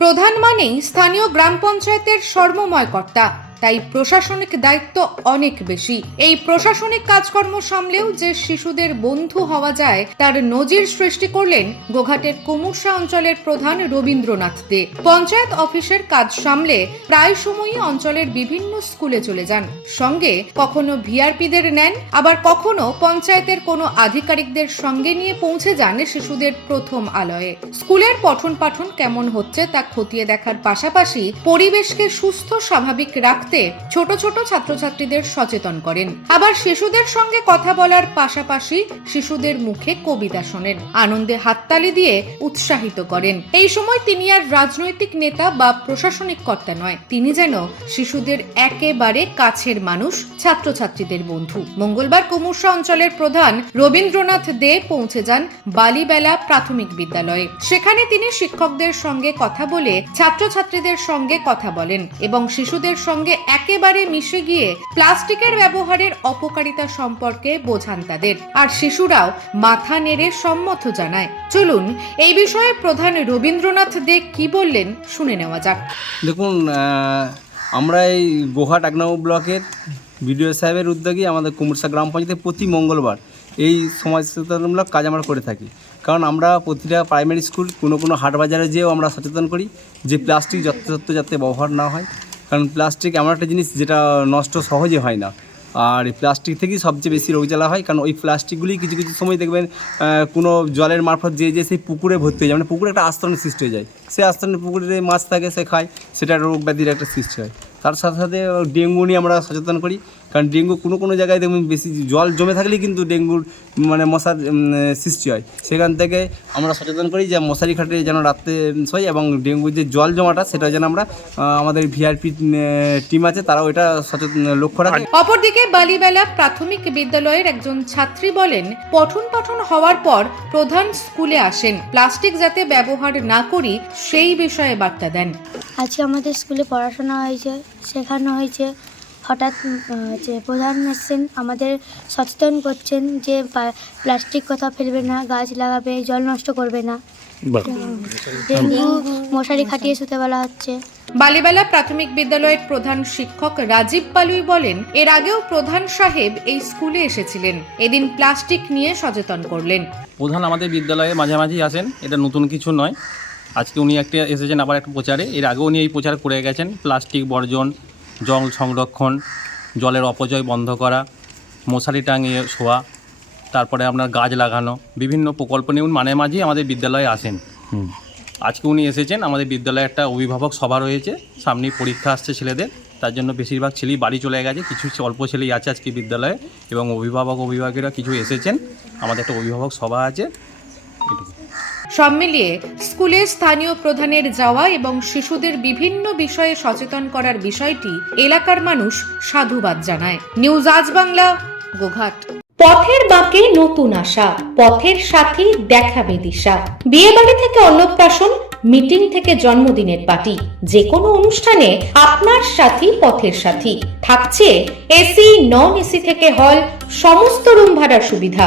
প্রধান মানেই স্থানীয় গ্রাম পঞ্চায়েতের সর্বময় কর্তা। তাই প্রশাসনিক দায়িত্ব অনেক বেশি। এই প্রশাসনিক কাজকর্ম সামলেও যে শিশুদের বন্ধু হওয়া যায়, তার নজির সৃষ্টি করলেন গোঘাটের কুমুরসা অঞ্চলের প্রধান রবীন্দ্রনাথ দে। পঞ্চায়েত অফিসের কাজ সামলে প্রায় সময়ই অঞ্চলের বিভিন্ন স্কুলে চলে যান। সঙ্গে কখনো ভিআরপিদের নেন, আবার কখনো পঞ্চায়েতের কোনো আধিকারিকদের সঙ্গে নিয়ে পৌঁছে যান শিশুদের প্রথম আলয়ে। স্কুলের পঠন পাঠন কেমন হচ্ছে তা খতিয়ে দেখার পাশাপাশি পরিবেশকে সুস্থ, স্বাভাবিক রাখতে ছোট ছোট ছাত্রছাত্রীদের সচেতন করেন। আবার শিশুদের সঙ্গে কথা বলার পাশাপাশি শিশুদের মুখে কবিতা শোনেন। আনন্দে হাততালি দিয়ে উৎসাহিত করেন। এই সময় তিনি আর রাজনৈতিক নেতা বা প্রশাসনিক কর্তা নয়। তিনি যেন শিশুদের একেবারে কাছের মানুষ, ছাত্রছাত্রীদের বন্ধু। মঙ্গলবার কুমুরসা অঞ্চলের প্রধান রবীন্দ্রনাথ দে পৌঁছে যান বালিবেলা প্রাথমিক বিদ্যালয়ে। সেখানে তিনি শিক্ষকদের সঙ্গে কথা বলে ছাত্রছাত্রীদের সঙ্গে কথা বলেন এবং শিশুদের সঙ্গে একেবারে মিশে গিয়ে প্লাস্টিকের ব্যবহারের অপকারিতা সম্পর্কে বোঝান তাদের। আর শিশুরাও মাথা নেড়ে সম্মত জানায়। চলুন, এই বিষয়ে প্রধান রবীন্দ্রনাথ দে কি বললেন শুনে নেওয়া যাক। দেখুন আমরা এই গোহাট নম্বর ব্লকের বিডিও সাহেবের উদ্যোগে আমাদের কুমুরসা গ্রাম পঞ্চায়েতে প্রতি মঙ্গলবার এই সমাজ সচেতনমূলক কাজ আমরা করে থাকি। কারণ আমরা প্রতিটা প্রাইমারি স্কুল কোনো কোনো হাট বাজারে যেয়েও আমরা সচেতন করি যে প্লাস্টিক যত্রতত্র যাতে ব্যবহার না হয়। কারণ প্লাস্টিক এমন একটা জিনিস যেটা নষ্ট সহজে হয় না। আর প্লাস্টিক থেকেই সবচেয়ে বেশি রোগ জ্বালা হয়, কারণ ওই প্লাস্টিকগুলি কিছু কিছু সময় দেখবেন কোনো জলের মারফত যে যে সেই পুকুরে ভর্তি হয়ে যায় মানে পুকুরে একটা আস্তরণ সৃষ্টি হয়ে যায়। সেই আস্তরণে পুকুরে মাছ থাকে, সে খায়, সেটা রোগ ব্যাধির একটা সৃষ্টি হয়। তার সাথে সাথে ডেঙ্গু নিয়ে আমরা সচেতন করি। কারণ ডেঙ্গু কোনো কোনো জায়গায় দেখবেন বেশি জল জমে থাকলেই কিন্তু ডেঙ্গুর মানে মশার সৃষ্টি হয়। সেখান থেকে আমরা সচেতন করি যে মশারি খাটে যেন রাত্রে শোয় এবং ডেঙ্গুর যে জল জমাটা, সেটা যেন আমরা আমাদের ভিআরপি টিম আছে, তারাও এটা সচেতন, লক্ষ্য রাখে। অপরদিকে বালিবেলা প্রাথমিক বিদ্যালয়ের একজন ছাত্রী বলেন, পঠন পাঠন হওয়ার পর প্রধান স্কুলে আসেন। প্লাস্টিক যাতে ব্যবহার না করি, সেই বিষয়ে বার্তা দেন। আজকে আমাদের স্কুলে পড়াশোনা হয়েছে শেখানো হয়েছে। হঠাৎ যে প্রধান এসছেন আমাদের সচেতন করছেন যে প্লাস্টিক কথা ফেলবে না গাছ লাগাবে জল নষ্ট করবে না। ডেঙ্গু মশারি খাটিয়ে শুতে বলা হচ্ছে। বালিবেলা প্রাথমিক বিদ্যালয়ের প্রধান শিক্ষক রাজীব পালুই বলেন এর আগেও প্রধান সাহেব এই স্কুলে এসেছিলেন। এদিন প্লাস্টিক নিয়ে সচেতন করলেন। প্রধান আমাদের বিদ্যালয়ে মাঝামাঝি আসেন এটা নতুন কিছু নয়। আজকে উনি একটা এসেছেন আবার একটা প্রচারে। এর আগেও উনি এই প্রচার করে গেছেন। প্লাস্টিক বর্জন জল সংরক্ষণ জলের অপচয় বন্ধ করা মশারি টাঙিয়ে শোয়া তারপরে আপনার গাছ লাগানো বিভিন্ন প্রকল্প নিয়ে উনি মানে মাঝেই আমাদের বিদ্যালয়ে আসেন। আজকে উনি এসেছেন আমাদের বিদ্যালয়ে একটা অভিভাবক সভা রয়েছে। সামনেই পরীক্ষা আসছে ছেলেদের। তার জন্য বেশিরভাগ ছেলেই বাড়ি চলে গেছে। কিছু অল্প ছেলেই আছে আজকে বিদ্যালয়ে এবং অভিভাবক অভিভাবকেরা কিছু এসেছেন। আমাদের একটা অভিভাবক সভা আছে। এটুকু সব মিলিয়ে স্কুলে স্থানীয় প্রধানের যাওয়া এবং শিশুদের বিভিন্ন বিষয়ে সচেতন করার বিষয়টি এলাকার মানুষ সাধুবাদ জানায়। নিউজ আজ বাংলা, গোঘাট। পথের বাঁকে নতুন আশা, পথের সাথী দেখাবে দিশা। বিয়ে বাড়ি থেকে অন্নপ্রাশন, মিটিং থেকে জন্মদিনের পার্টি যে কোনো অনুষ্ঠানে আপনার সাথী, পথের সাথী। থাকছে এসি নন এসি থেকে হল, সমস্ত রুম ভাড়ার সুবিধা।